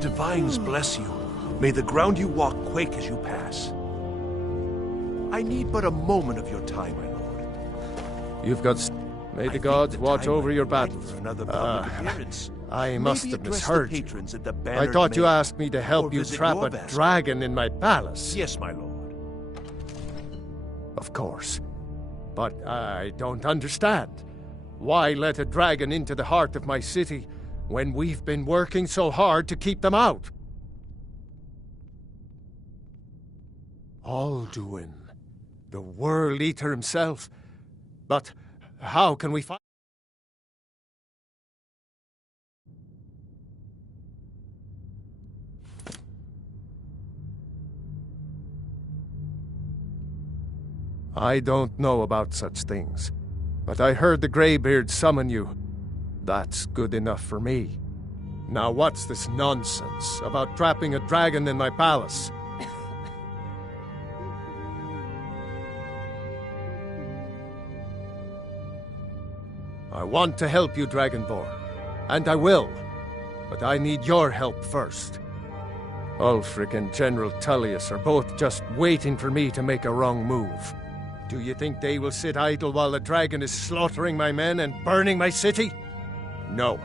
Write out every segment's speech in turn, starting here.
Divines bless you. May the ground you walk quake as you pass. I need but a moment of your time, my lord. You've got... May the gods watch over your battles. For another public appearance. I must Maybe have address misheard the you. patrons at the I Bannered thought you Maid, asked me to help or you visit trap your a vessel. dragon in my palace. Yes, my lord. Of course. But I don't understand. Why let a dragon into the heart of my city when we've been working so hard to keep them out? Alduin, the World Eater himself. But how can we find... I don't know about such things, but I heard the Greybeard summon you. That's good enough for me. Now what's this nonsense about trapping a dragon in my palace? I want to help you, Dragonborn, and I will, but I need your help first. Ulfric and General Tullius are both just waiting for me to make a wrong move. Do you think they will sit idle while the dragon is slaughtering my men and burning my city? No.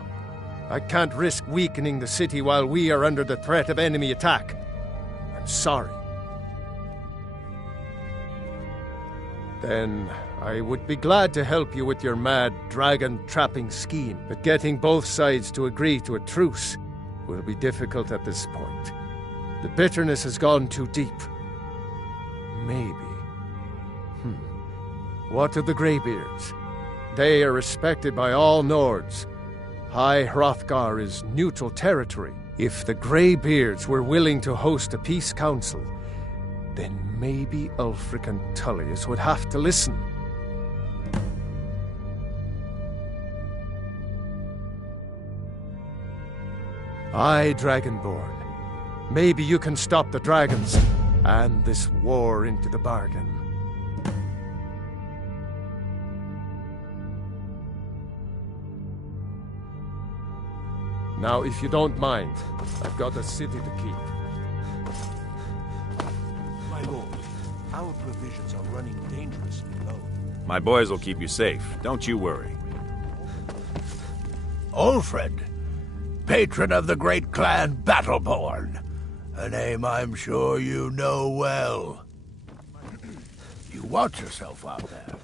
I can't risk weakening the city while we are under the threat of enemy attack. I'm sorry. Then I would be glad to help you with your mad dragon-trapping scheme, but getting both sides to agree to a truce will be difficult at this point. The bitterness has gone too deep. Maybe. What of the Greybeards? They are respected by all Nords. High Hrothgar is neutral territory. If the Greybeards were willing to host a peace council, then maybe Ulfric and Tullius would have to listen. Aye, Dragonborn. Maybe you can stop the dragons, and this war into the bargain. Now, if you don't mind, I've got a city to keep. My lord, our provisions are running dangerously low. My boys will keep you safe. Don't you worry. Ulfred, patron of the great clan Battleborn. A name I'm sure you know well. You watch yourself out there.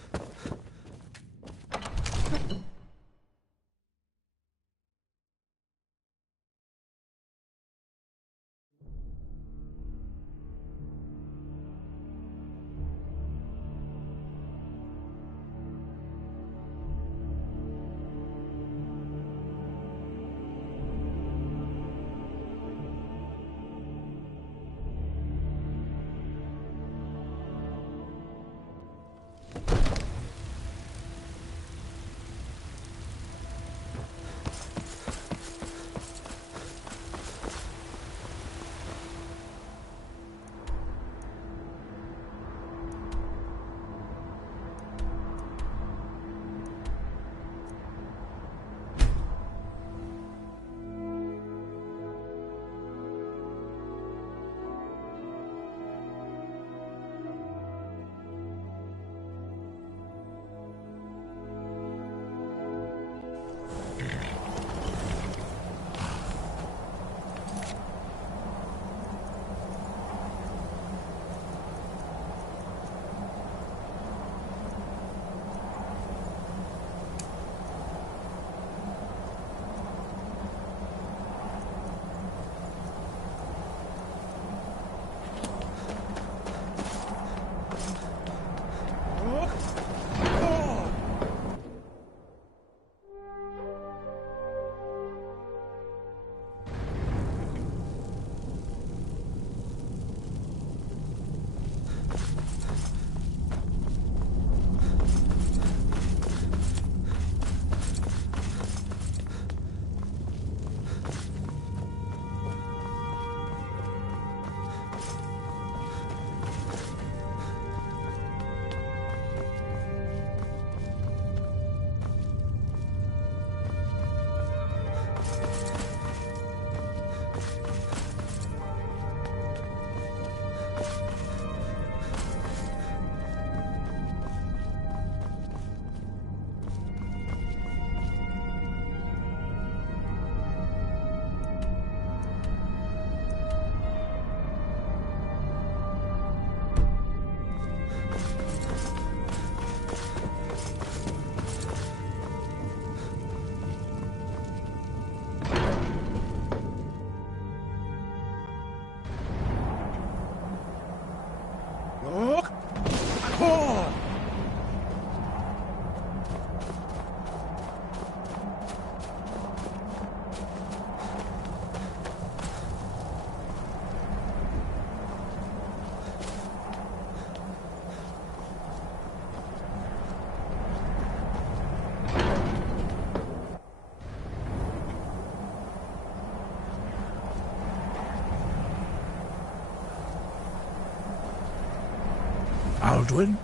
Alduin?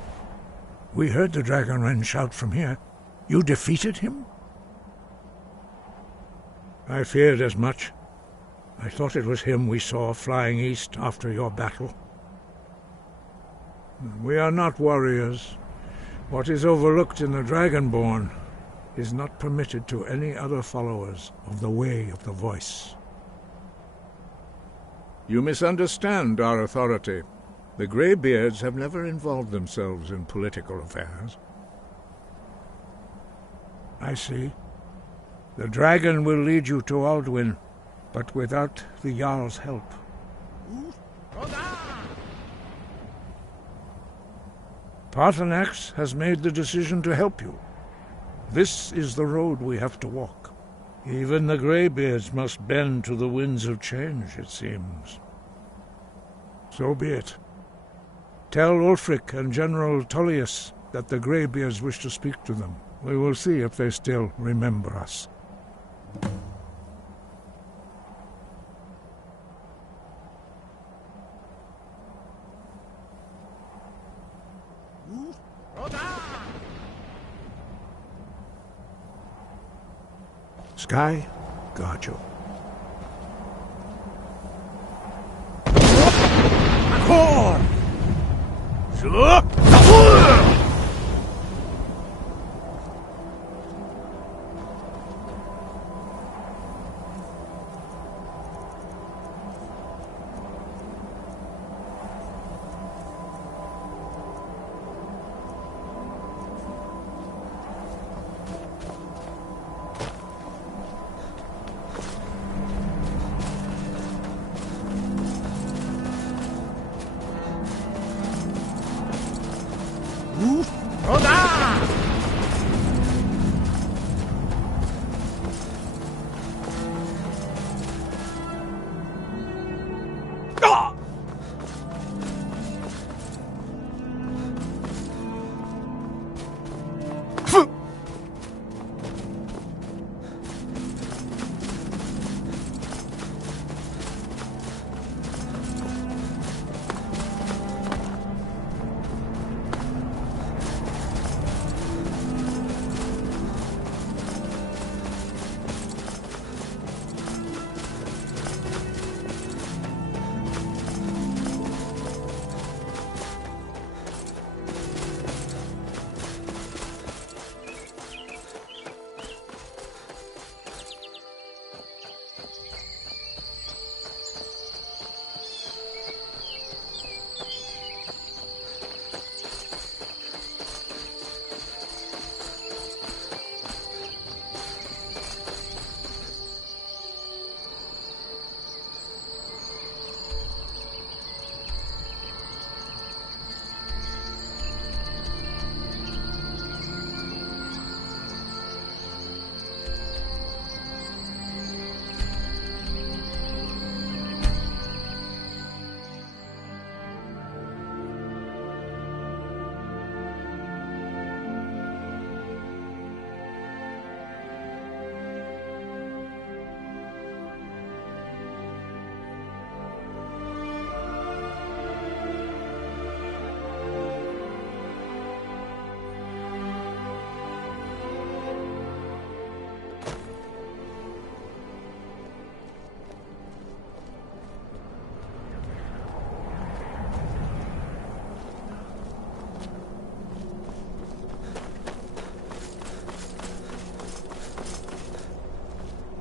We heard the Dragonren shout from here. You defeated him? I feared as much. I thought it was him we saw flying east after your battle. We are not warriors. What is overlooked in the Dragonborn is not permitted to any other followers of the Way of the Voice. You misunderstand our authority. The Greybeards have never involved themselves in political affairs. I see. The dragon will lead you to Alduin, but without the Jarl's help. Paarthurnax has made the decision to help you. This is the road we have to walk. Even the Greybeards must bend to the winds of change, it seems. So be it. Tell Ulfric and General Tullius that the Greybeards wish to speak to them. We will see if they still remember us. Sky, guard you. Corn!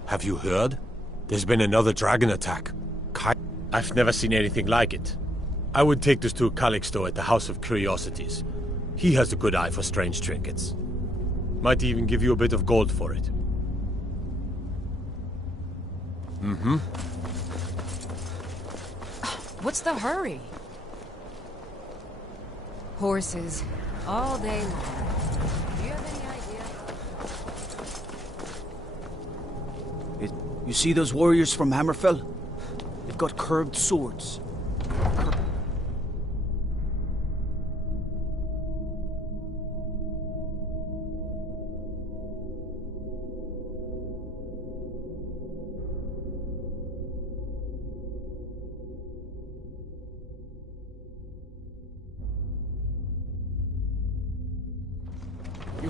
Have you heard? There's been another dragon attack. I've never seen anything like it. I would take this to Calixto at the House of Curiosities. He has a good eye for strange trinkets. Might even give you a bit of gold for it. Mm-hmm. What's the hurry? Horses, all day long. Do you have any idea? You see those warriors from Hammerfell? They've got curved swords.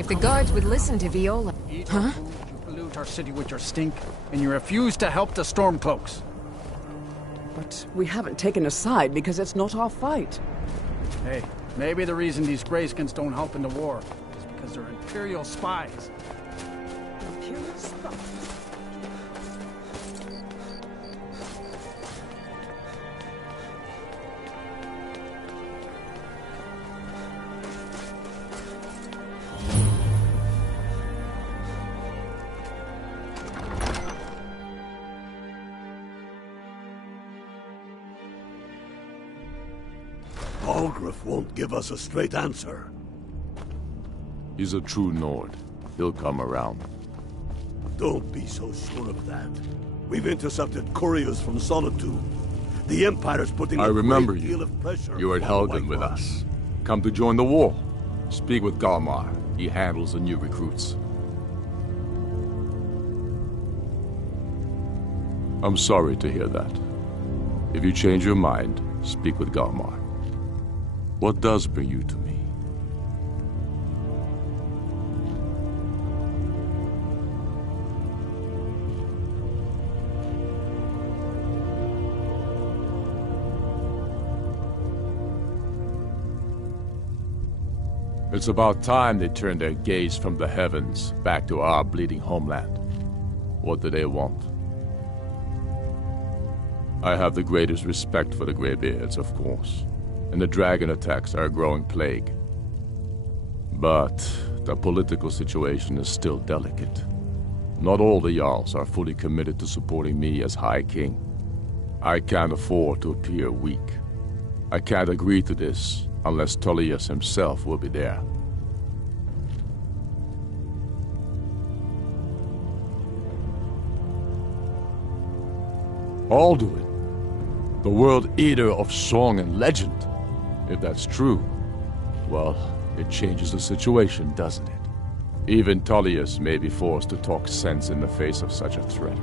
If the guards would listen to Viola... Huh? You pollute our city with your stink, and you refuse to help the Stormcloaks. But we haven't taken a side because it's not our fight. Hey, maybe the reason these Greyskins don't help in the war is because they're Imperial spies. Imperial spies? Balgruuf won't give us a straight answer. He's a true Nord. He'll come around. Don't be so sure of that. We've intercepted couriers from Solitude. The Empire's putting I remember great deal you. of pressure. You were at on the Helgen with White Rod. us. Come to join the war. Speak with Galmar. He handles the new recruits. I'm sorry to hear that. If you change your mind, speak with Galmar. What does bring you to me? It's about time they turned their gaze from the heavens back to our bleeding homeland. What do they want? I have the greatest respect for the Greybeards, of course, and the dragon attacks are a growing plague. But the political situation is still delicate. Not all the Jarls are fully committed to supporting me as High King. I can't afford to appear weak. I can't agree to this unless Tullius himself will be there. Alduin, the World Eater of song and legend. If that's true, well, it changes the situation, doesn't it? Even Tullius may be forced to talk sense in the face of such a threat.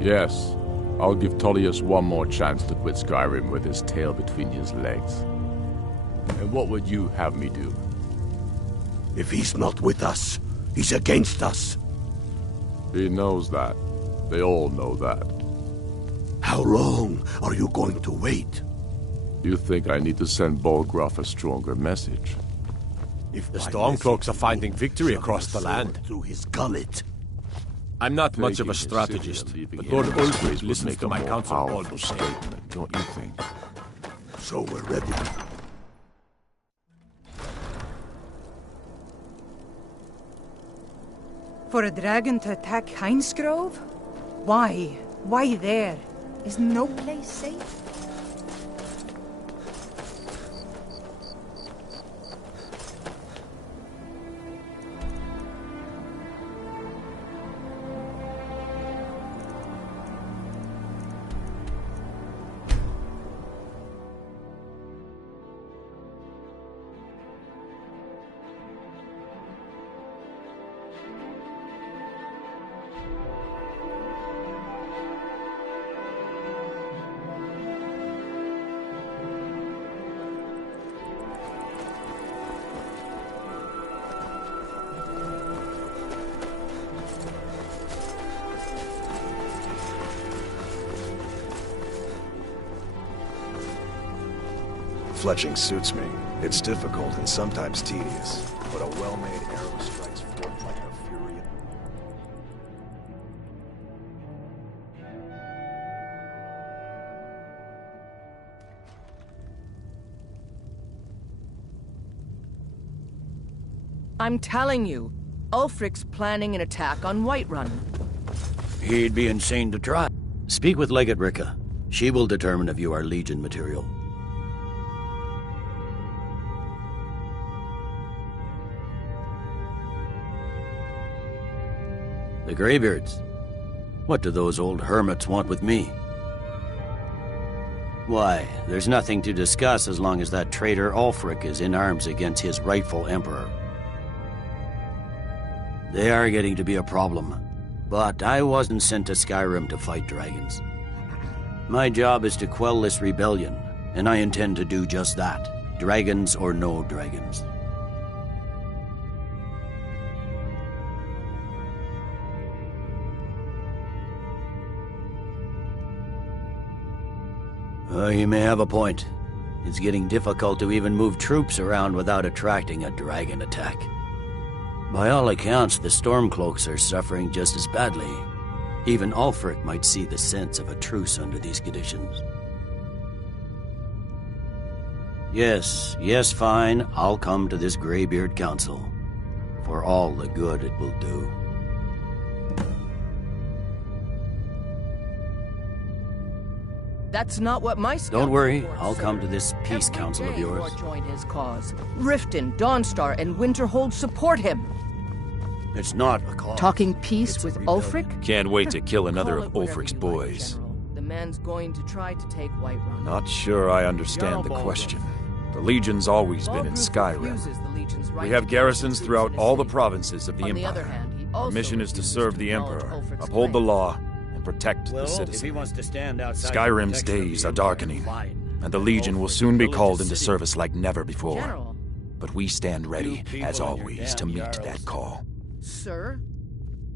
Yes, I'll give Tullius one more chance to quit Skyrim with his tail between his legs. And what would you have me do? If he's not with us, he's against us. He knows that. They all know that. How long are you going to wait? You think I need to send Balgruuf a stronger message? If The by Stormcloaks are message finding you victory shove across a the sword land. through his gullet. I'm not much of Taking a his strategist, city and leaving but him Lord in disgrace Ulfric would listens make to a my more counsel all powerful the same. statement, don't you think? So we're ready. For a dragon to attack Heinsgrove? Why? Why there? Is no place safe? Fletching suits me. It's difficult and sometimes tedious, but a well-made arrow strikes forth like a fury. I'm telling you, Ulfric's planning an attack on Whiterun. He'd be insane to try. Speak with Legate Ricka. She will determine if you are Legion material. The Greybeards. What do those old hermits want with me? Why, there's nothing to discuss as long as that traitor Ulfric is in arms against his rightful emperor. They are getting to be a problem, but I wasn't sent to Skyrim to fight dragons. My job is to quell this rebellion, and I intend to do just that, dragons or no dragons. You may have a point. It's getting difficult to even move troops around without attracting a dragon attack. By all accounts, the Stormcloaks are suffering just as badly. Even Ulfric might see the sense of a truce under these conditions. Yes, fine. I'll come to this Greybeard Council. For all the good it will do. That's not what my Don't worry, I'll come to this peace council of yours. Join his cause. Riften, Dawnstar, and Winterhold support him. It's not a cause. Talking peace with Ulfric? Can't wait to kill another of Ulfric's boys. The man's going to try to take Whiterun. Not sure I understand the question. The Legion's always been in Skyrim. We have garrisons throughout all the provinces of the Empire. Our mission is to serve the Emperor, uphold the law, and protect the citizen. Skyrim's days are darkening, and the Legion will soon be called into service like never before. But we stand ready, as always, to meet that call. Sir,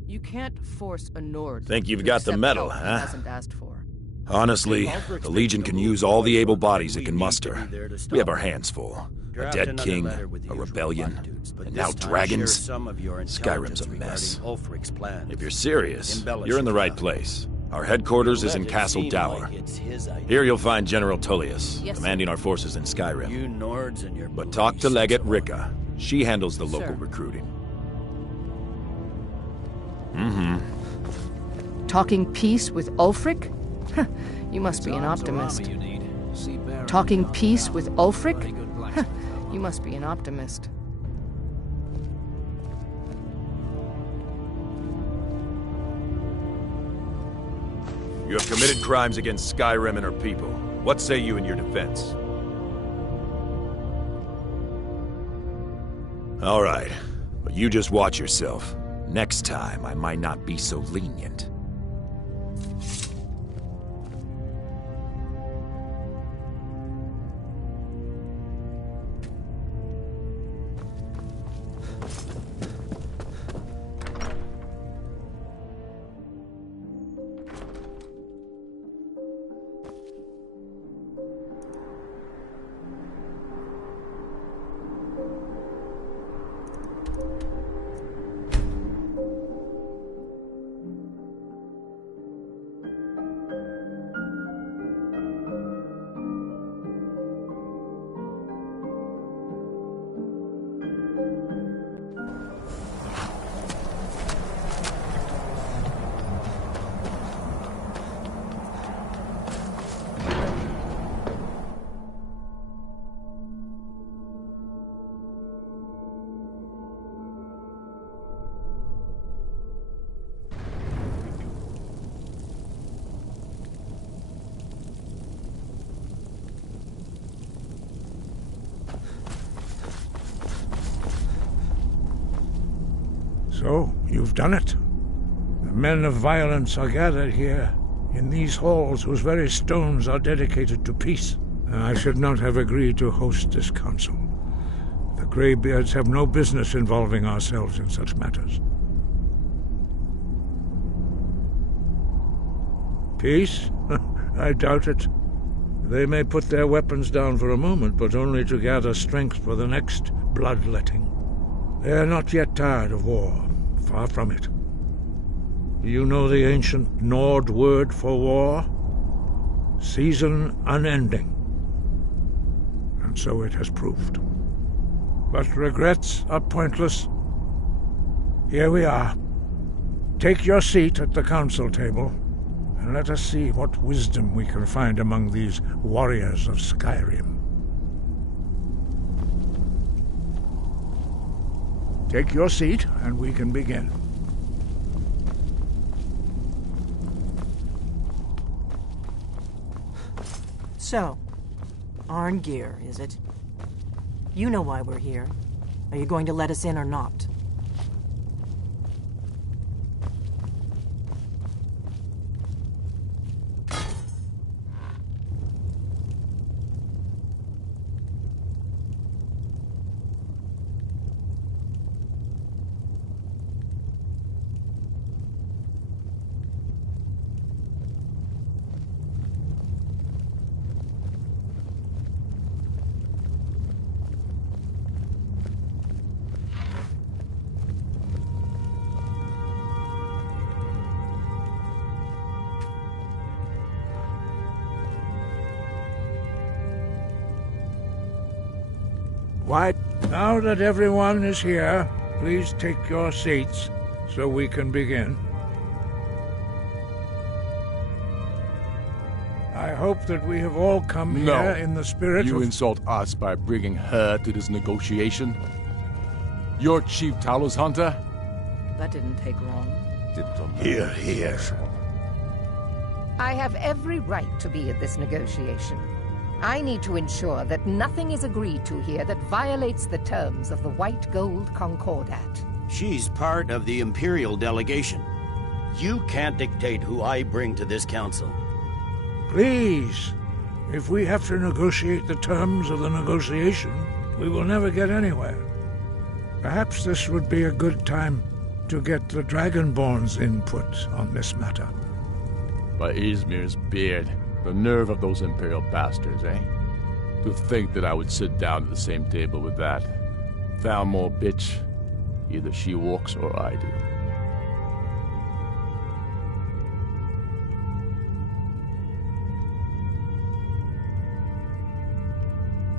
you can't force a Nord. Think you've got the medal, he huh? hasn't asked for. Honestly, the Legion can use all the able bodies it can muster. We have our hands full. A dead king, a rebellion, and now dragons? Skyrim's a mess. If you're serious, you're in the right place. Our headquarters is in Castle Dower. Here you'll find General Tullius, commanding our forces in Skyrim. But talk to Legate Rika. She handles the local recruiting. Talking peace with Ulfric? You must be an optimist. Talking peace with Ulfric? You must be an optimist. You have committed crimes against Skyrim and her people. What say you in your defense? All right, but you just watch yourself. Next time, I might not be so lenient. So, you've done it. The men of violence are gathered here, in these halls whose very stones are dedicated to peace. I should not have agreed to host this council. The Greybeards have no business involving ourselves in such matters. Peace? I doubt it. They may put their weapons down for a moment, but only to gather strength for the next bloodletting. They are not yet tired of war. Far from it. Do you know the ancient Nord word for war? Season unending. And so it has proved. But regrets are pointless. Here we are. Take your seat at the council table, and let us see what wisdom we can find among these warriors of Skyrim. Take your seat, and we can begin. So, Arngeir, is it? You know why we're here. Are you going to let us in or not? Why? Now that everyone is here, please take your seats so we can begin. I hope that we have all come here in the spirit You of... insult us by bringing her to this negotiation? You're Chief Talos Hunter? That didn't take long. Here, here. I have every right to be at this negotiation. I need to ensure that nothing is agreed to here that violates the terms of the White Gold Concordat. She's part of the Imperial delegation. You can't dictate who I bring to this council. Please, if we have to negotiate the terms of the negotiation, we will never get anywhere. Perhaps this would be a good time to get the Dragonborn's input on this matter. By Izmir's beard, the nerve of those Imperial bastards, eh? To think that I would sit down at the same table with that Thalmor bitch. Either she walks or I do.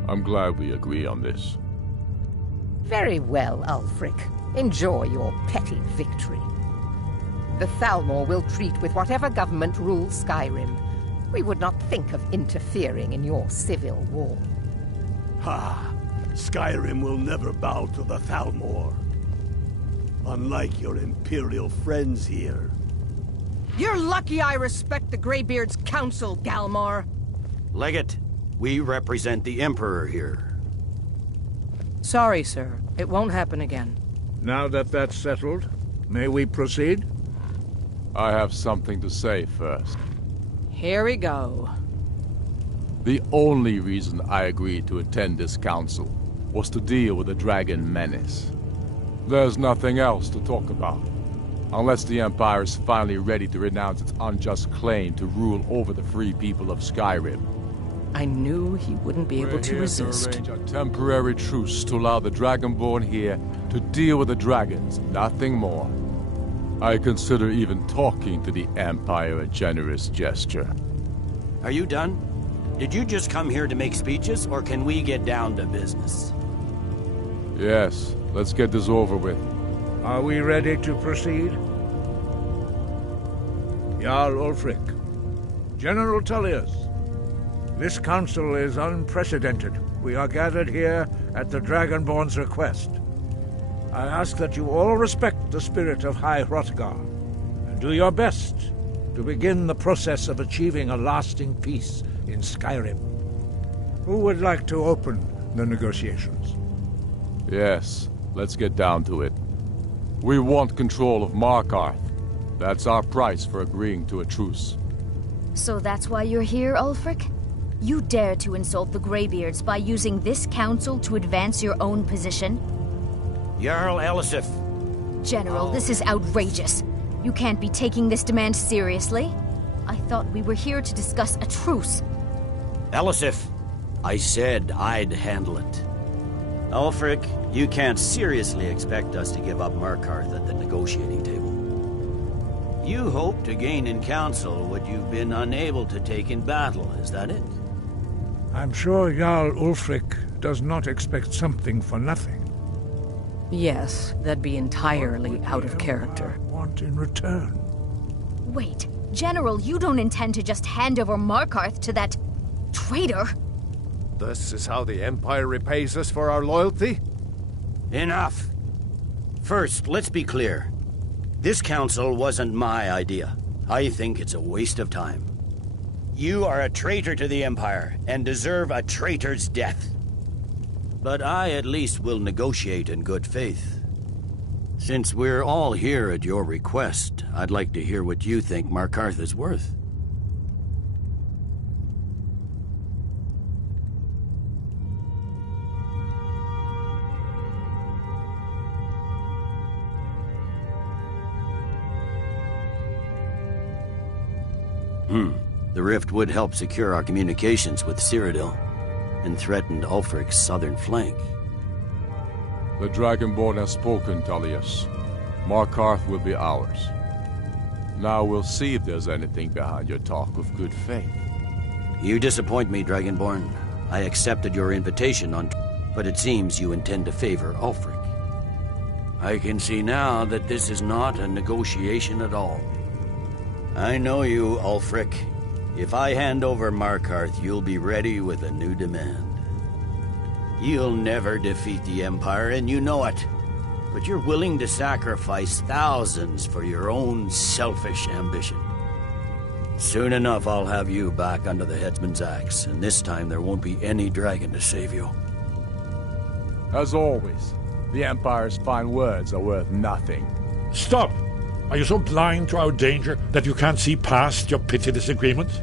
I'm glad we agree on this. Very well, Ulfric. Enjoy your petty victory. The Thalmor will treat with whatever government rules Skyrim. We would not think of interfering in your civil war. Ha! Skyrim will never bow to the Thalmor. Unlike your Imperial friends here. You're lucky I respect the Greybeard's counsel, Galmar. Legate, we represent the Emperor here. Sorry, sir. It won't happen again. Now that that's settled, may we proceed? I have something to say first. Here we go. The only reason I agreed to attend this council was to deal with the dragon menace. There's nothing else to talk about, unless the Empire is finally ready to renounce its unjust claim to rule over the free people of Skyrim. I knew he wouldn't be able to resist. To arrange a temporary truce to allow the Dragonborn here to deal with the dragons, nothing more. I consider even talking to the Empire a generous gesture. Are you done? Did you just come here to make speeches, or can we get down to business? Yes, let's get this over with. Are we ready to proceed? Jarl Ulfric, General Tullius, this council is unprecedented. We are gathered here at the Dragonborn's request. I ask that you all respect the spirit of High Hrothgar, and do your best to begin the process of achieving a lasting peace in Skyrim. Who would like to open the negotiations? Yes, let's get down to it. We want control of Markarth. That's our price for agreeing to a truce. So that's why you're here, Ulfric? You dare to insult the Greybeards by using this council to advance your own position? Jarl Elisif. General, this is outrageous. You can't be taking this demand seriously. I thought we were here to discuss a truce. Elisif, I said I'd handle it. Ulfric, you can't seriously expect us to give up Markarth at the negotiating table. You hoped to gain in council what you've been unable to take in battle, is that it? I'm sure Jarl Ulfric does not expect something for nothing. Yes, that'd be entirely out of character. Want in return? Wait, General, you don't intend to just hand over Markarth to that traitor? This is how the Empire repays us for our loyalty? Enough! First, let's be clear. This council wasn't my idea. I think it's a waste of time. You are a traitor to the Empire, and deserve a traitor's death. But I at least will negotiate in good faith. Since we're all here at your request, I'd like to hear what you think Markarth is worth. The rift would help secure our communications with Cyrodiil, and threatened Ulfric's southern flank. The Dragonborn has spoken, Tullius. Markarth will be ours. Now we'll see if there's anything behind your talk of good faith. You disappoint me, Dragonborn. I accepted your invitation on... But it seems you intend to favor Ulfric. I can see now that this is not a negotiation at all. I know you, Ulfric. If I hand over Markarth, you'll be ready with a new demand. You'll never defeat the Empire, and you know it. But you're willing to sacrifice thousands for your own selfish ambition. Soon enough, I'll have you back under the headsman's axe, and this time there won't be any dragon to save you. As always, the Empire's fine words are worth nothing. Stop! Are you so blind to our danger that you can't see past your petty disagreements?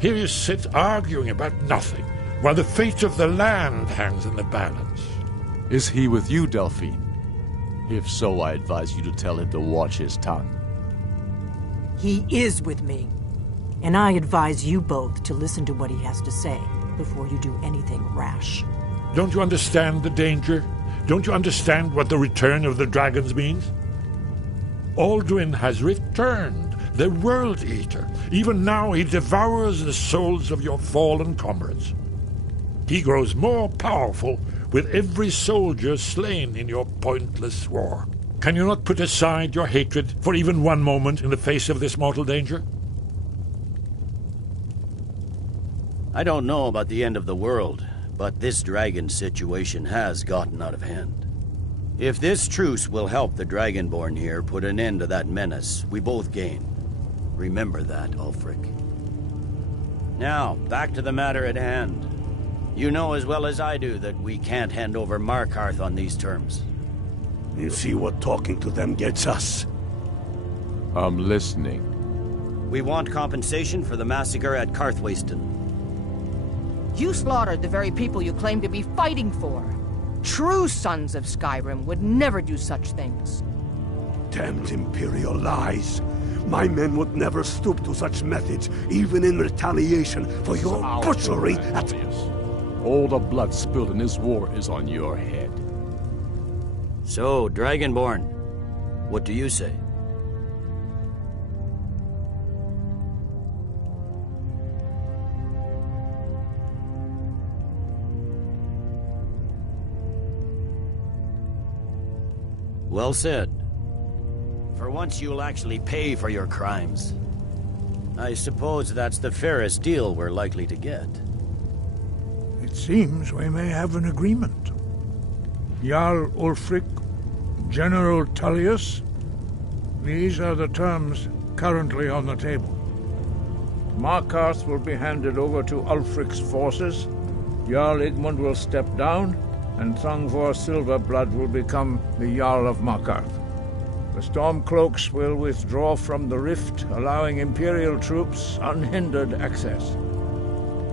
Here you sit arguing about nothing, while the fate of the land hangs in the balance. Is he with you, Delphine? If so, I advise you to tell him to watch his tongue. He is with me. And I advise you both to listen to what he has to say before you do anything rash. Don't you understand the danger? Don't you understand what the return of the dragons means? Alduin has returned, the World Eater. Even now he devours the souls of your fallen comrades. He grows more powerful with every soldier slain in your pointless war. Can you not put aside your hatred for even one moment in the face of this mortal danger? I don't know about the end of the world, but this dragon situation has gotten out of hand. If this truce will help the Dragonborn here put an end to that menace, we both gain. Remember that, Ulfric. Now, back to the matter at hand. You know as well as I do that we can't hand over Markarth on these terms. You see what talking to them gets us? I'm listening. We want compensation for the massacre at Karthwasten. You slaughtered the very people you claim to be fighting for. True sons of Skyrim would never do such things. Damned Imperial lies. My men would never stoop to such methods, even in retaliation for your butchery at... All the blood spilled in this war is on your head. So, Dragonborn, what do you say? Well said. For once you'll actually pay for your crimes. I suppose that's the fairest deal we're likely to get. It seems we may have an agreement. Jarl Ulfric, General Tullius, these are the terms currently on the table. Markarth will be handed over to Ulfric's forces, Jarl Igmund will step down, and Thongvor Silverblood will become the Jarl of Markarth. The Stormcloaks will withdraw from the rift, allowing Imperial troops unhindered access.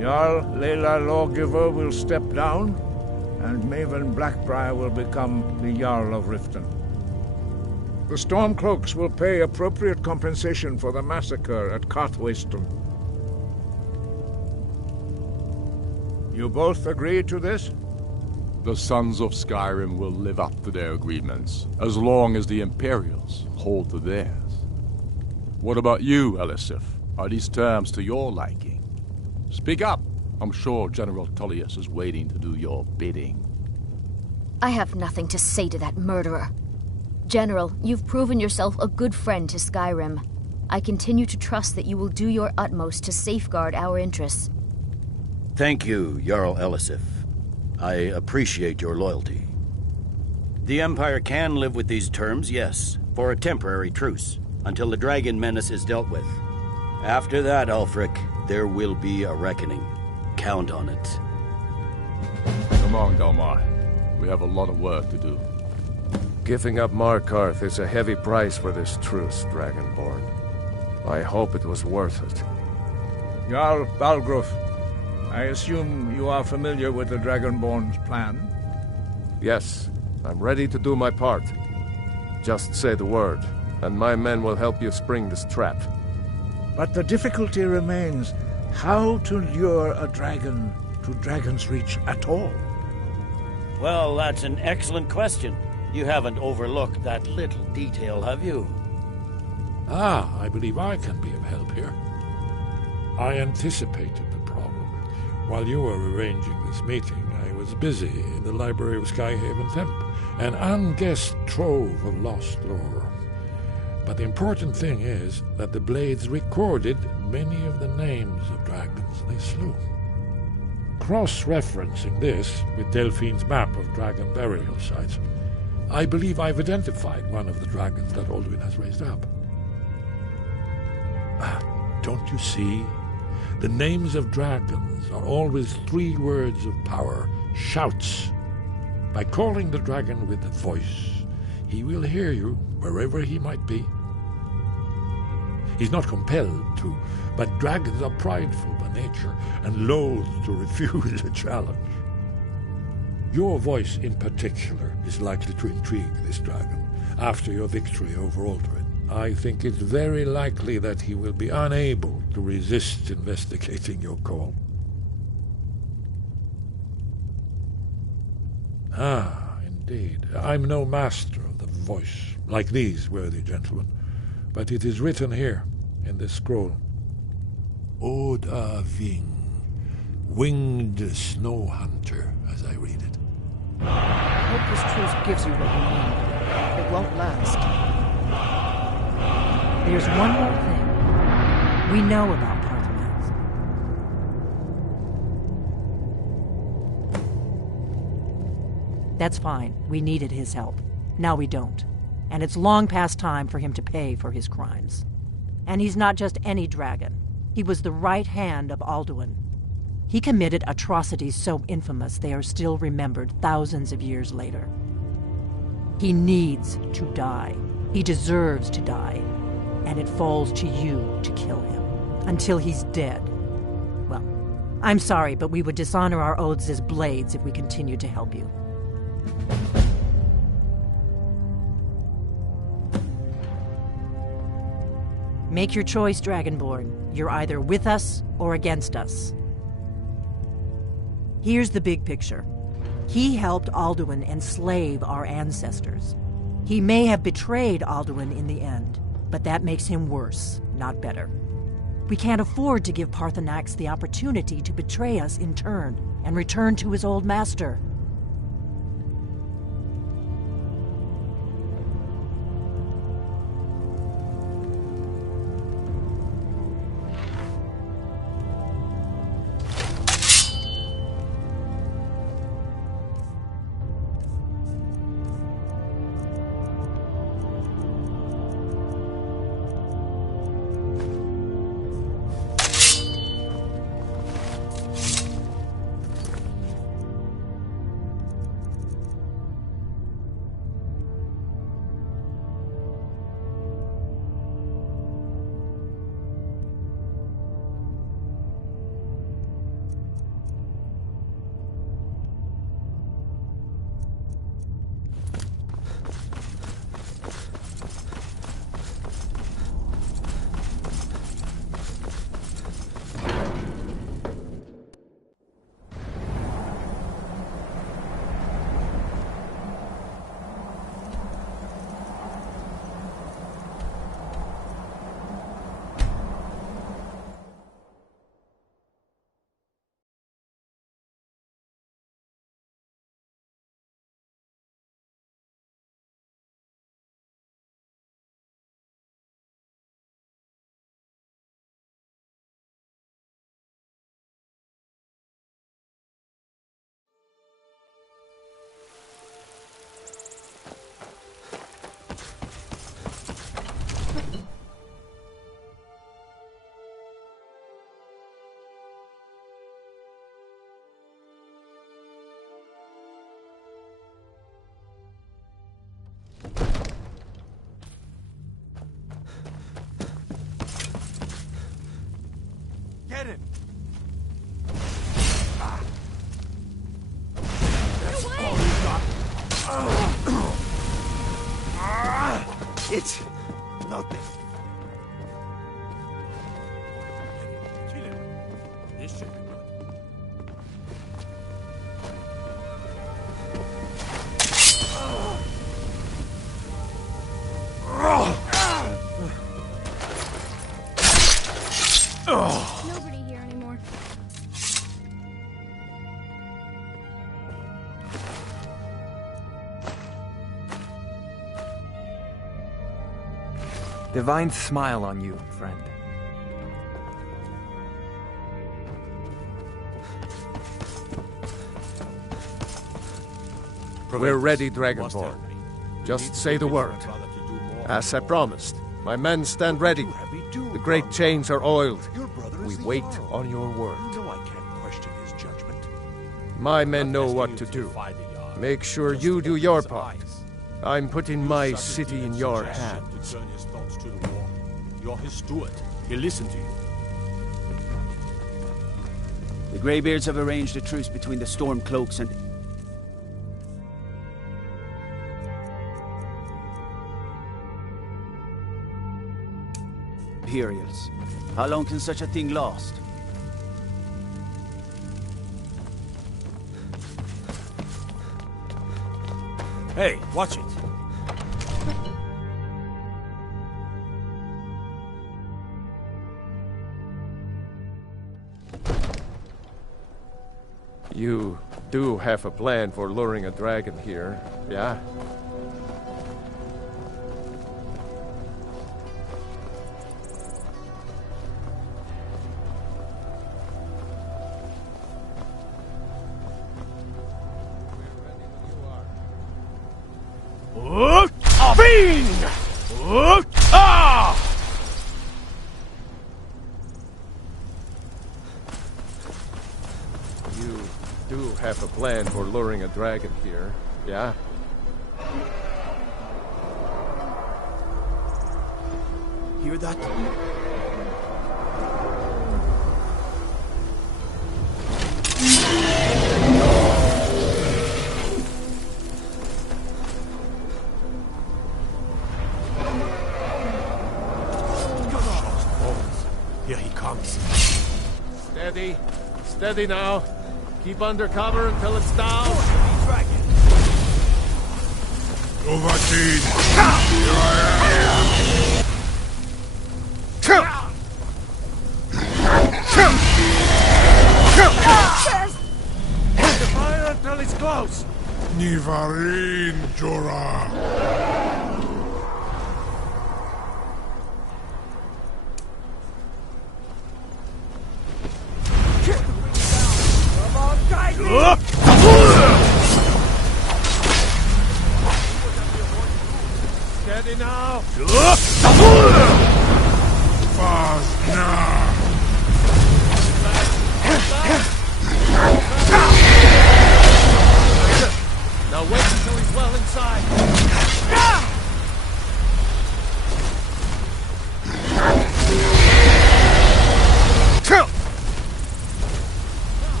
Jarl Leila Lawgiver will step down, and Maven Blackbriar will become the Jarl of Riften. The Stormcloaks will pay appropriate compensation for the massacre at Karthwasten. You both agree to this? The Sons of Skyrim will live up to their agreements, as long as the Imperials hold to theirs. What about you, Elisif? Are these terms to your liking? Speak up! I'm sure General Tullius is waiting to do your bidding. I have nothing to say to that murderer. General, you've proven yourself a good friend to Skyrim. I continue to trust that you will do your utmost to safeguard our interests. Thank you, Jarl Elisif. I appreciate your loyalty. The Empire can live with these terms, yes, for a temporary truce, until the dragon menace is dealt with. After that, Ulfric, there will be a reckoning. Count on it. Come on, Galmar. We have a lot of work to do. Giving up Markarth is a heavy price for this truce, Dragonborn. I hope it was worth it. Jarl Balgruf, I assume you are familiar with the Dragonborn's plan? Yes, I'm ready to do my part. Just say the word, and my men will help you spring this trap. But the difficulty remains how to lure a dragon to Dragon's Reach at all. Well, that's an excellent question. You haven't overlooked that little detail, have you? I believe I can be of help here. I anticipated the problem. While you were arranging this meeting, I was busy in the library of Skyhaven Temp, an unguessed trove of lost lore. But the important thing is that the blades recorded many of the names of dragons they slew. Cross-referencing this with Delphine's map of dragon burial sites, I believe I've identified one of the dragons that Alduin has raised up. Don't you see? The names of dragons are always 3 words of power, shouts. By calling the dragon with a voice, he will hear you wherever he might be. He's not compelled to, but dragons are prideful by nature and loath to refuse a challenge. Your voice in particular is likely to intrigue this dragon after your victory over Alduin. I think it's very likely that he will be unable to resist investigating your call. Ah, indeed. I'm no master of the voice, like these worthy gentlemen, but it is written here, in this scroll. Oda Ving, winged snow hunter, as I read it. I hope this truce gives you what you need. It won't last. There's one more thing. We know about Parthenax. That's fine. We needed his help. Now we don't. And it's long past time for him to pay for his crimes. And he's not just any dragon. He was the right hand of Alduin. He committed atrocities so infamous they are still remembered thousands of years later. He needs to die. He deserves to die. And it falls to you to kill him. Until he's dead. Well, I'm sorry, but we would dishonor our oaths as blades if we continued to help you. Make your choice, Dragonborn. You're either with us or against us. Here's the big picture. He helped Alduin enslave our ancestors. He may have betrayed Alduin in the end, but that makes him worse, not better. We can't afford to give Parthenax the opportunity to betray us in turn and return to his old master. Get it! That's all you got. It's nothing. This should be good. Nobody here anymore. Divine smile on you, friend. We're ready, Dragonborn. Just say the word. As I promised, my men stand ready. The great chains are oiled. We wait on your word. I can't question his judgment. My men know what to do. Make sure you do your part. I'm putting my city in your hands. You're his steward. He'll listen to you. The Greybeards have arranged a truce between the Stormcloaks and... Imperials. How long can such a thing last? Hey, watch it. You do have a plan for luring a dragon here, yeah? You do have a plan for luring a dragon here, yeah? Hear that? Here he comes. Steady. Steady now. Keep under cover until it's down. Overseas! Here I am! Hold the fire until it's close. Nivarin, Jorah! Steady now. Fast now. Now wait until he's well inside.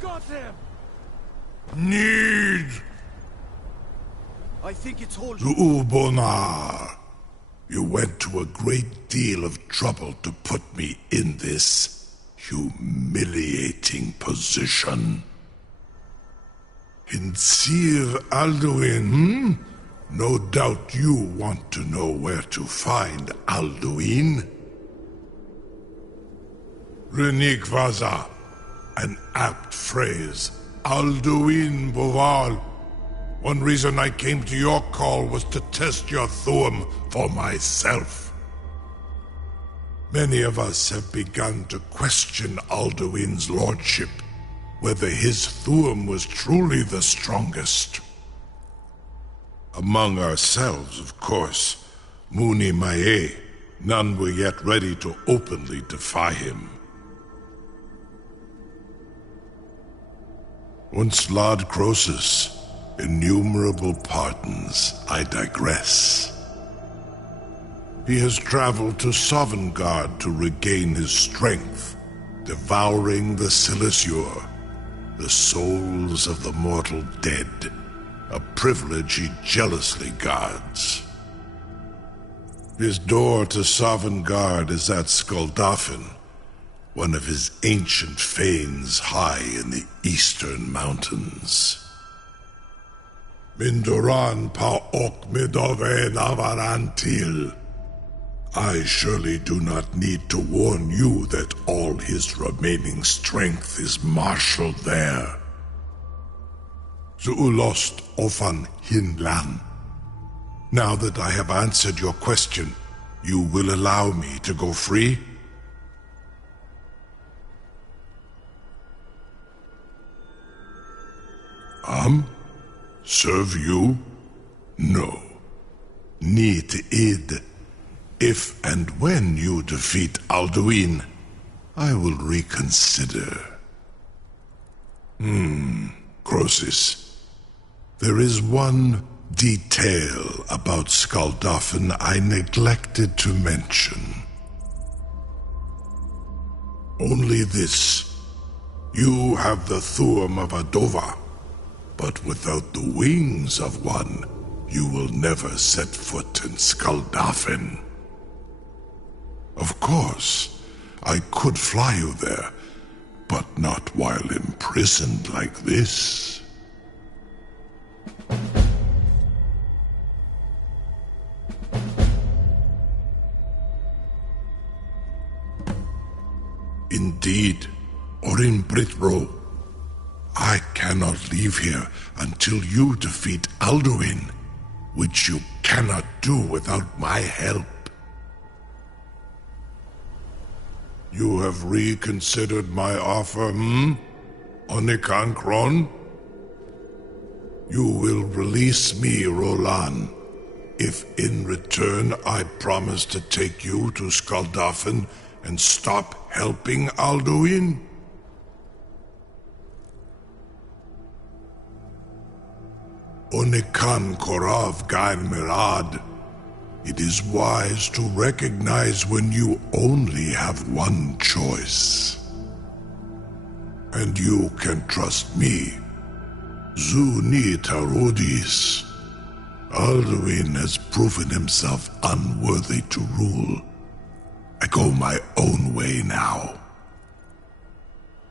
Got him! Need! I think it's holding. Zuulbonar, you went to a great deal of trouble to put me in this humiliating position. In Sir Alduin, No doubt you want to know where to find Alduin. Renik Vaza, an apt phrase. Alduin Boval. One reason I came to your call was to test your Thuum for myself. Many of us have begun to question Alduin's lordship, whether his Thuum was truly the strongest. Among ourselves, of course, Muni Mae, none were yet ready to openly defy him. Once Lord Croesus, innumerable pardons, I digress. He has traveled to Sovngarde to regain his strength, devouring the Silesure, the souls of the mortal dead, a privilege he jealously guards. His door to Sovngarde is at Skuldafn, one of his ancient fanes high in the eastern mountains. Mindoran pa ok midove navarantil. I surely do not need to warn you that all his remaining strength is marshaled there. Zuulost ofan hinlan. Now that I have answered your question, you will allow me to go free? Serve you? No. Need id. If and when you defeat Alduin, I will reconsider. Croesus. There is one detail about Skaldafn I neglected to mention. Only this. You have the Thuum of a Dova, but without the wings of one, you will never set foot in Skaldafn. Of course, I could fly you there, but not while imprisoned like this. Indeed, Orin Britbro, I cannot leave here until you defeat Alduin, which you cannot do without my help. You have reconsidered my offer, Onikan Kron? You will release me, Roland, if in return I promise to take you to Skaldafn and stop helping Alduin? Onikan Korav Gain Mirad. It is wise to recognize when you only have one choice. And you can trust me. Zuni Tarudis. Alduin has proven himself unworthy to rule. I go my own way now.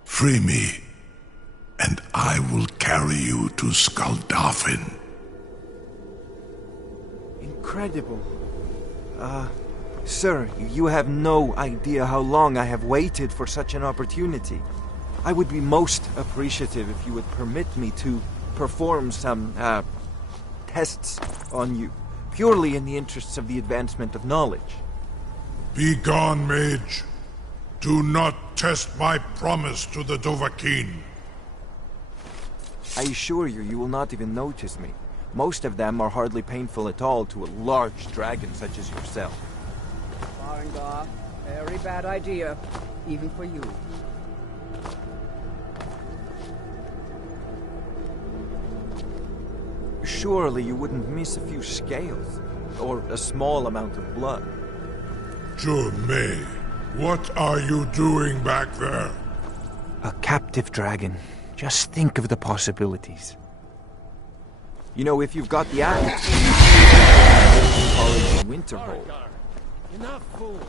Free me, and I will carry you to Skaldafn. Incredible. Sir, you have no idea how long I have waited for such an opportunity. I would be most appreciative if you would permit me to perform some, tests on you, purely in the interests of the advancement of knowledge. Be gone, mage. Do not test my promise to the Dovahkiin. I assure you, you will not even notice me. Most of them are hardly painful at all to a large dragon such as yourself. Farengar, very bad idea, even for you. Surely you wouldn't miss a few scales, or a small amount of blood. May, what are you doing back there? A captive dragon. Just think of the possibilities. You know, if you've got the apple, call it the Winterhold. Enough, fool!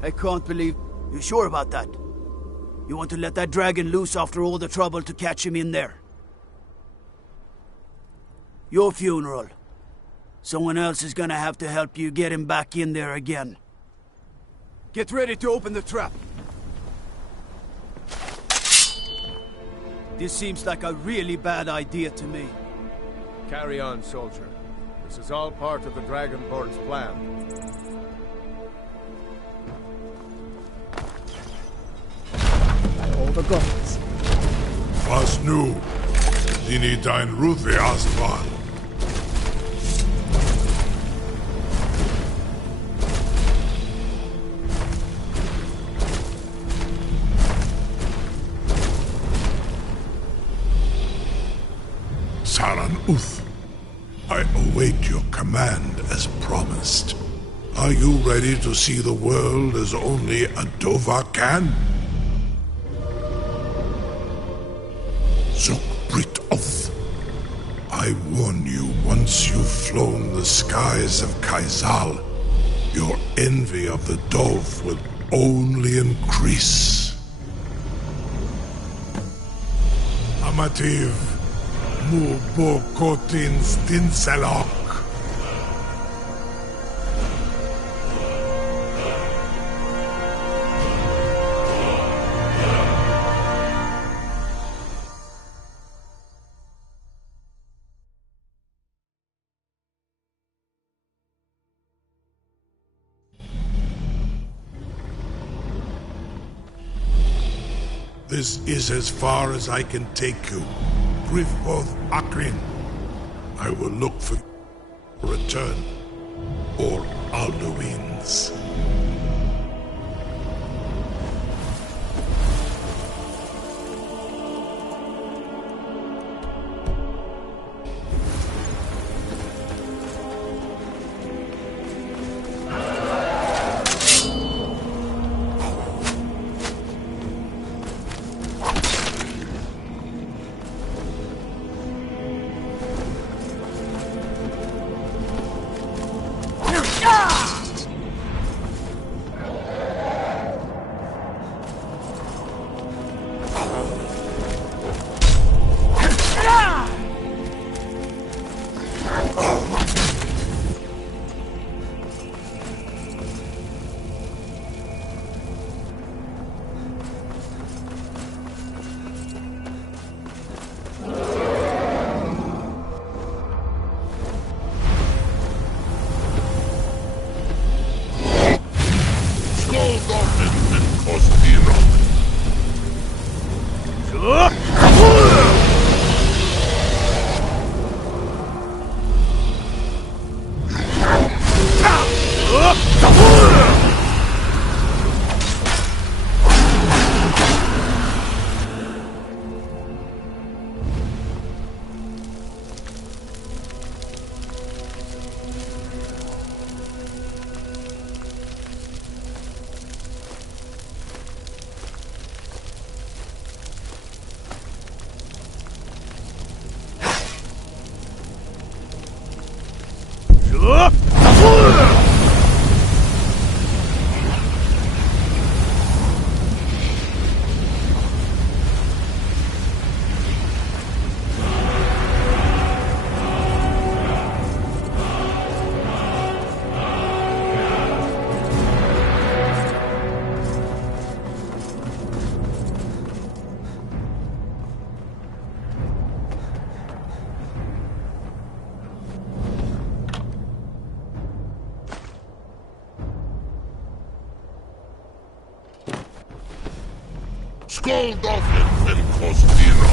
I can't believe... You sure about that? You want to let that dragon loose after all the trouble to catch him in there? Your funeral. Someone else is gonna have to help you get him back in there again. Get ready to open the trap. This seems like a really bad idea to me. Carry on, soldier. This is all part of the Dragonborn's plan. All the gods. Was nu? Dini dein Ruthi Asval. Saran Uth, I await your command as promised. Are you ready to see the world as only a Dova can? Zuk Brit Oth. I warn you, once you've flown the skies of Kaizal, your envy of the Dove will only increase. Amativ, mu bo kotin stinselok. This is as far as I can take you. Grifboth Akrin. I will look for your return, or Alduin's. Skål doffen en kostiro.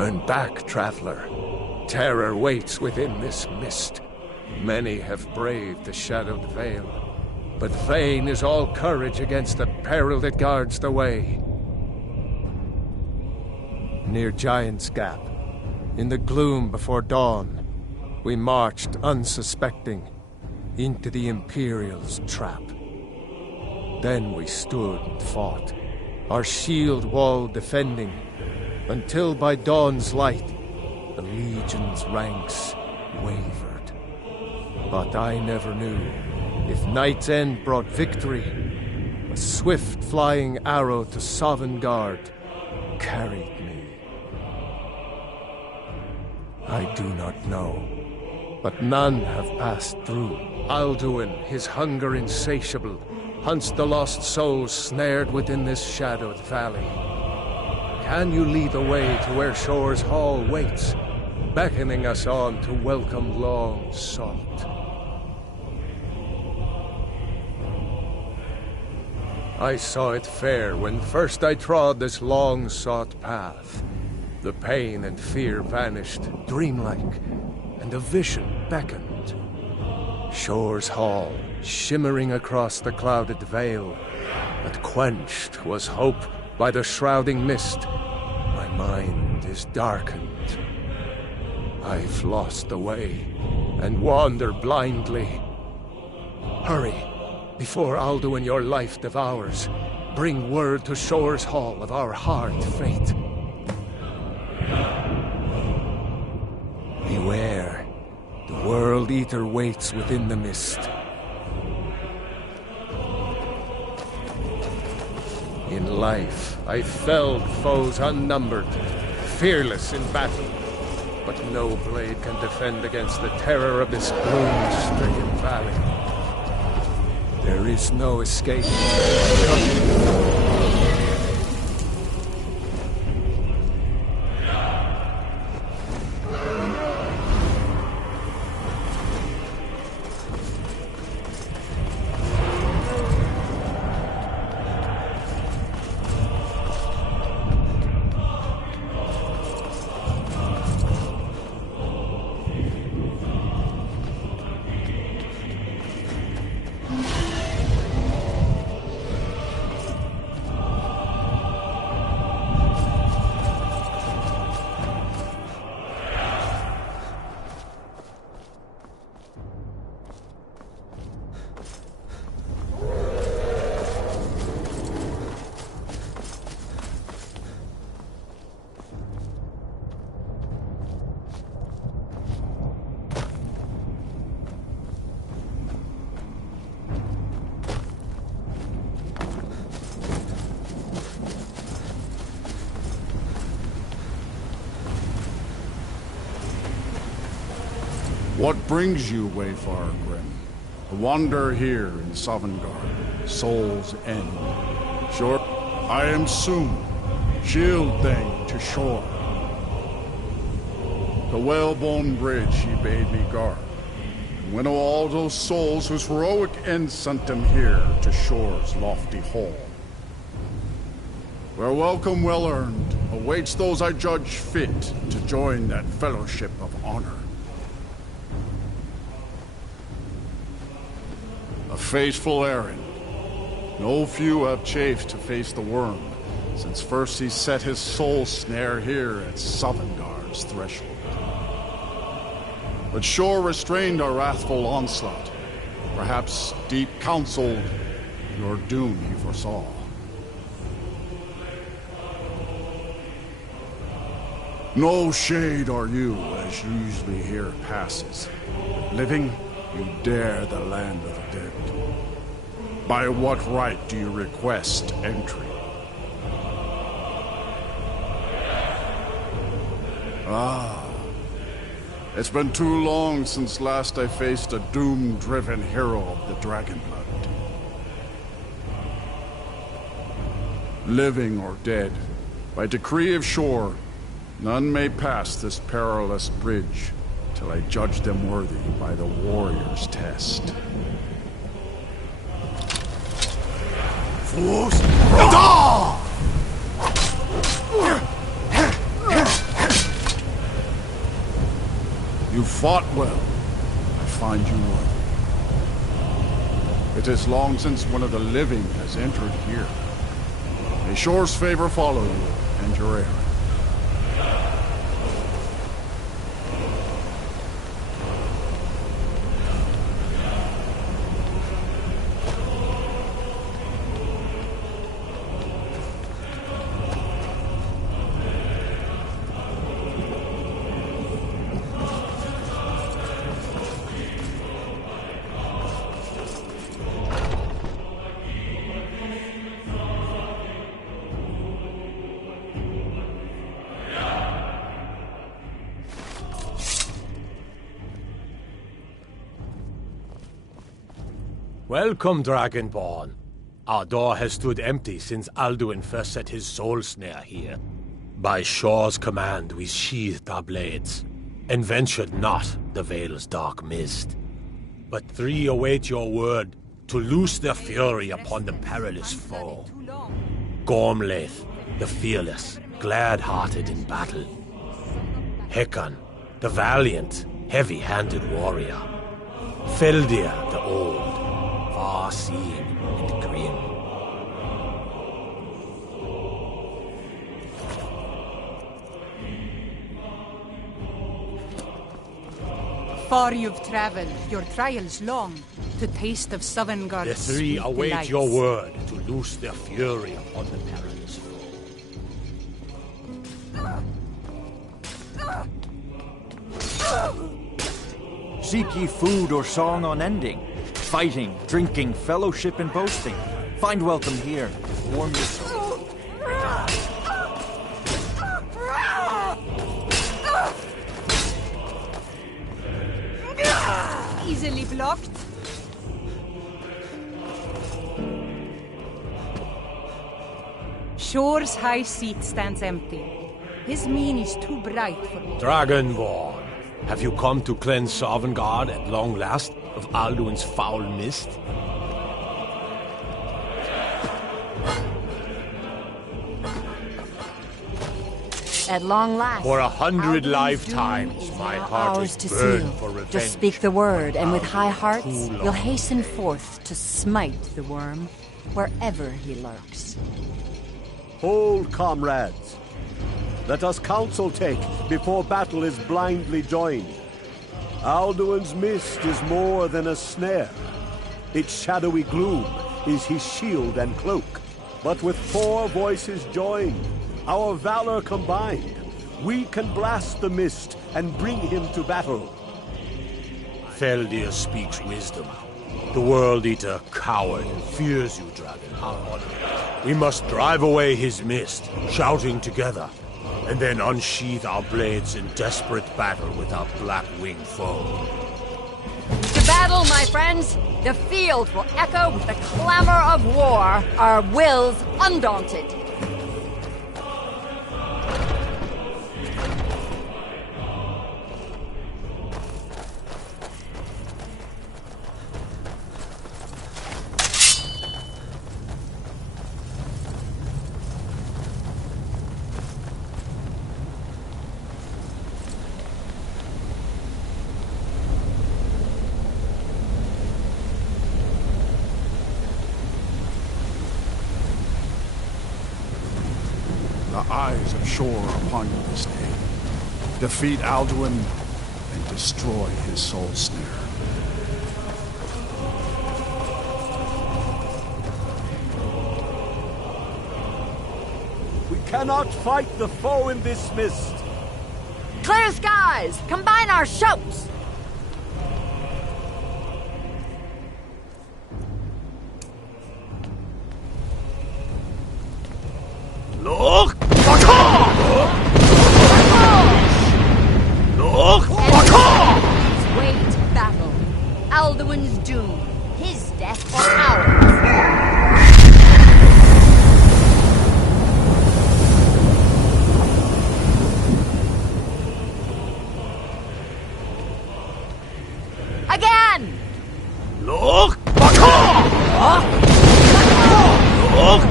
Turn back, traveler. Terror waits within this mist. Many have braved the shadowed veil, but vain is all courage against the peril that guards the way. Near Giant's Gap, in the gloom before dawn, we marched unsuspecting into the Imperial's trap. Then we stood and fought, our shield wall defending, until by dawn's light, the Legion's ranks wavered. But I never knew if Night's End brought victory, a swift flying arrow to Sovngarde carried me. I do not know, but none have passed through. Alduin, his hunger insatiable, hunts the lost souls snared within this shadowed valley. Can you lead the way to where Shore's Hall waits, beckoning us on to welcome long sought? I saw it fair when first I trod this long-sought path. The pain and fear vanished, dreamlike, and a vision beckoned. Shore's Hall, shimmering across the clouded veil, but quenched was hope by the shrouding mist. My mind is darkened. I've lost the way, and wander blindly. Hurry, before Alduin your life devours. Bring word to Shore's Hall of our hard fate. Beware, the World Eater waits within the mist. In life, I felled foes unnumbered, fearless in battle. But no blade can defend against the terror of this gloom-stricken valley. There is no escape. What brings you, Wayfarer Grim? A wander here in Sovngarde, Soul's End. Sure, I am soon. Shield thing to shore. The whalebone bridge he bade me guard. And winnow all those souls whose heroic end sent them here to Shore's lofty hall. Where welcome well earned awaits those I judge fit to join that fellowship of honor. A fateful errand. No few have chafed to face the worm, since first he set his soul snare here at Sovngarde's threshold. But Shore restrained our wrathful onslaught. Perhaps deep counseled, your doom he foresaw. No shade are you, as usually here passes. Living, you dare the land of the dead. By what right do you request entry? Ah, it's been too long since last I faced a doom-driven hero of the Dragonblood. Living or dead, by decree of Shore, none may pass this perilous bridge till I judge them worthy by the warrior's test. Fools! You fought well. I find you worthy. It is long since one of the living has entered here. May Shore's favor follow you and your errand. Welcome, Dragonborn. Our door has stood empty since Alduin first set his soul snare here. By Shore's command, we sheathed our blades, and ventured not the Vale's dark mist. But 3 await your word to loose their fury upon the perilous foe. Gormlaith, the fearless, glad-hearted in battle. Hekon, the valiant, heavy-handed warrior. Feldir, the old, far-seeing and grim. Far you've traveled, your trials long, to taste of Sovngarde's The 3 sweet await delights. your word to loose their fury upon the perilous foe. Seek ye food or song unending, fighting, drinking, fellowship, and boasting. Find welcome here, warm your soul. Easily blocked. Shore's high seat stands empty. His mien is too bright for me. Dragonborn, have you come to cleanse Sovngarde at long last of Alduin's foul mist? At long last. For 100 Alduin's lifetimes, doom is my now heart ours is to burned seal. for revenge. Just speak the word, and with high hearts, Too long. you'll hasten forth to smite the worm wherever he lurks. Hold, comrades. Let us counsel take before battle is blindly joined. Alduin's mist is more than a snare. Its shadowy gloom is his shield and cloak. But with 4 voices joined, our valor combined, we can blast the mist and bring him to battle. Feldir speaks wisdom. The World Eater, coward, fears you, dragon. Our honor. We must drive away his mist, shouting together, and then unsheath our blades in desperate battle with our black-winged foe. To battle, my friends! The field will echo with the clamor of war, our wills undaunted. The eyes of Shore are upon you this day. Defeat Alduin and destroy his soul snare. We cannot fight the foe in this mist. Clear skies! Combine our shouts! Look! Look! Enemies wage battle. Alduin's doom. His death or ours. Again! Look! Look! Look!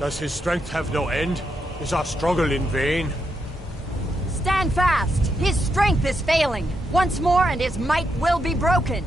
Does his strength have no end? Is our struggle in vain? Stand fast! His strength is failing. Once more and his might will be broken.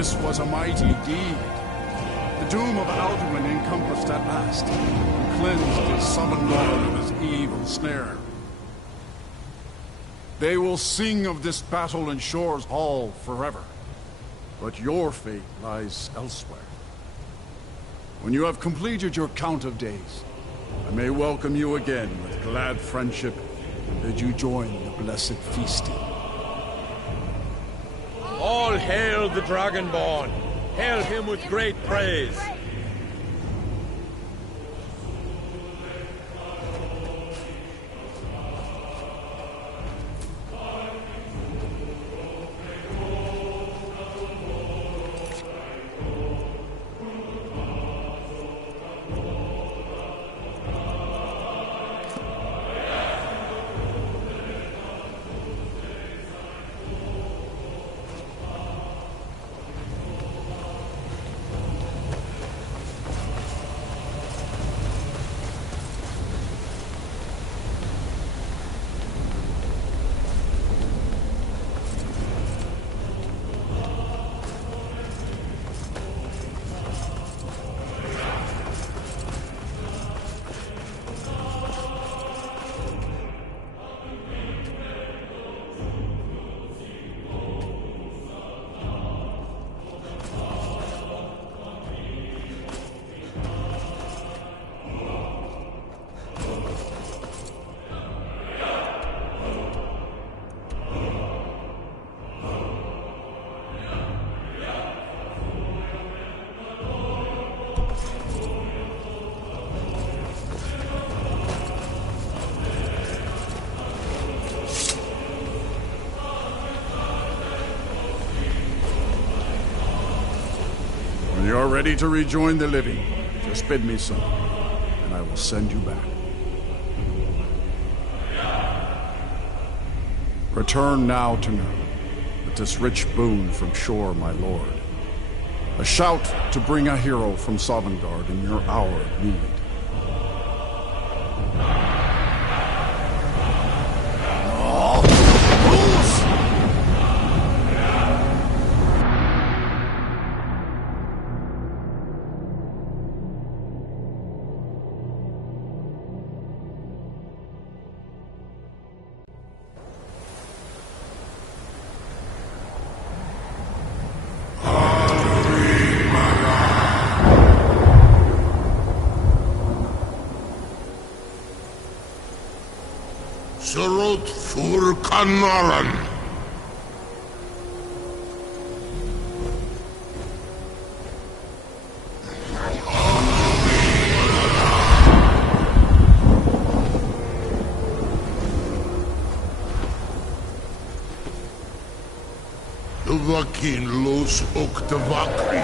This was a mighty deed. The doom of Alduin encompassed at last, and cleansed his summoned lord of his evil snare. They will sing of this battle in Shore's Hall forever, but your fate lies elsewhere. When you have completed your count of days, I may welcome you again with glad friendship and bid you join the blessed feasting. All hail the Dragonborn! Hail him with great praise! When you're ready to rejoin the living, just bid me so, and I will send you back. Return now to Nurgle, with this rich boon from Shore, my lord. A shout to bring a hero from Sovngarde in your hour of need. Kanaran! Vakin los Oktavakri.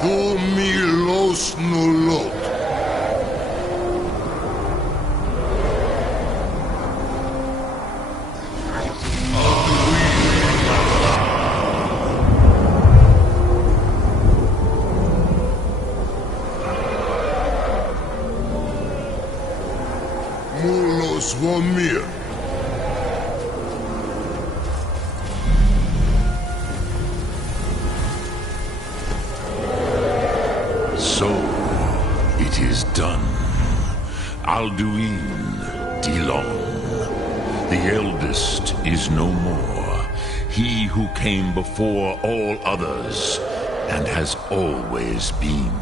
Tu mi los nulot. Mulos Vomir. So, it is done. Alduin, Dilon. The eldest is no more. He who came before all others, and has always been.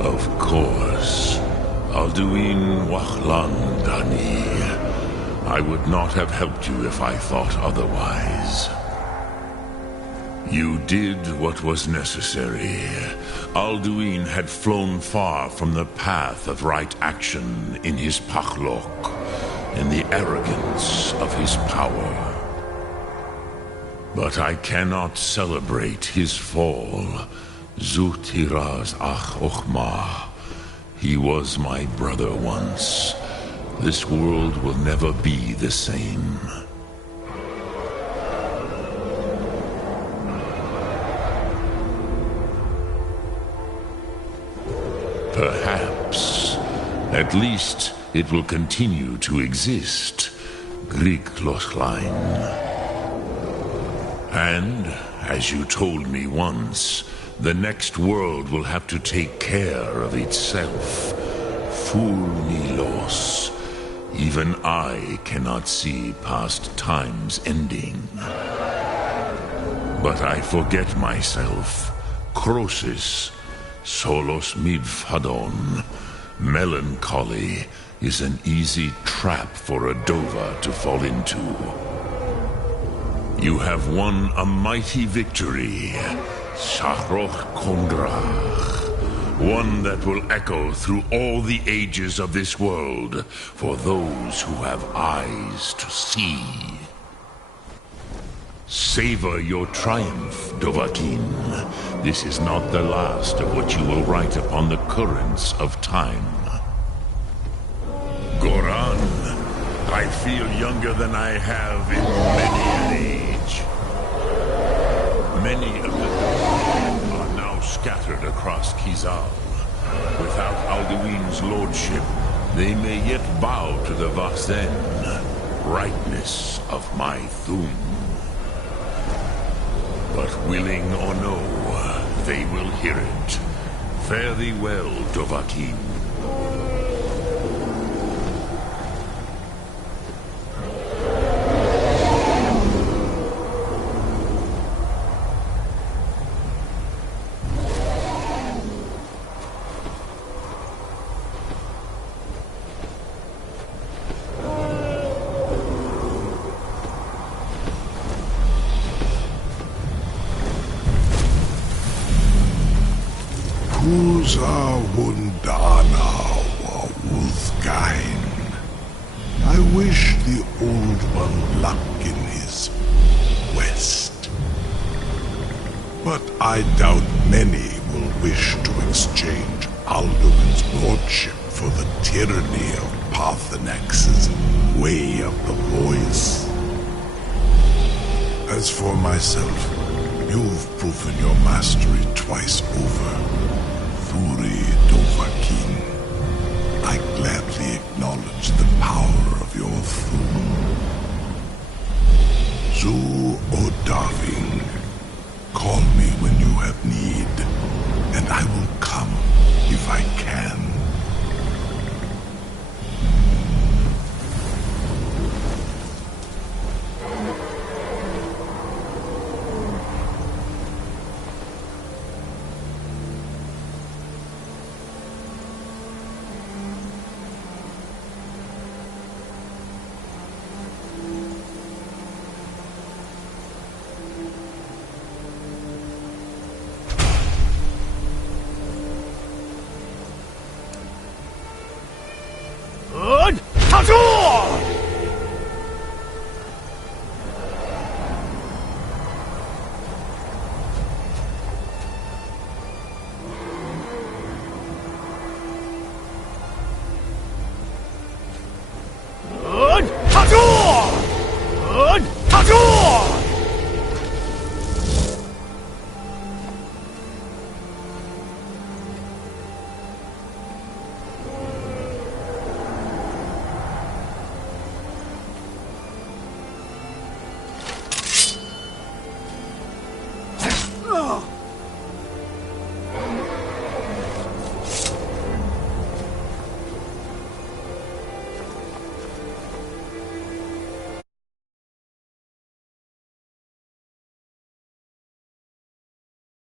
Of course. Alduin Wachlan Dani. I would not have helped you if I thought otherwise. You did what was necessary. Alduin had flown far from the path of right action in his Pachlok, in the arrogance of his power. But I cannot celebrate his fall. Zutiraz Ach Ochma. He was my brother once. This world will never be the same. Perhaps. At least it will continue to exist. Greek Lochlein. And, as you told me once, the next world will have to take care of itself. Fulmilos. Even I cannot see past time's ending. But I forget myself. Crosis. Solos midfadon. Melancholy is an easy trap for a Dova to fall into. You have won a mighty victory. Shahroch Kondrach. One that will echo through all the ages of this world for those who have eyes to see. Savor your triumph, Dovahkiin. This is not the last of what you will write upon the currents of time. Goran, I feel younger than I have in many an age. Many of the Dovahkiin are now scattered across Kizal. Without Alduin's lordship, they may yet bow to the Vasen, brightness of my Thum. But willing or no, they will hear it. Fare thee well, Dovahkiin. Kuza Wundana wa Wuthgain. I wish the Old One luck in his quest. But I doubt many will wish to exchange Alduin's lordship for the tyranny of Parthenex's way of the voice. As for myself, you've proven your mastery twice over. Thuri Dovahkiin, I gladly acknowledge the power of your Thum. Zu, O darling, call me when you have need, and I will come if I can. Good! Tazur!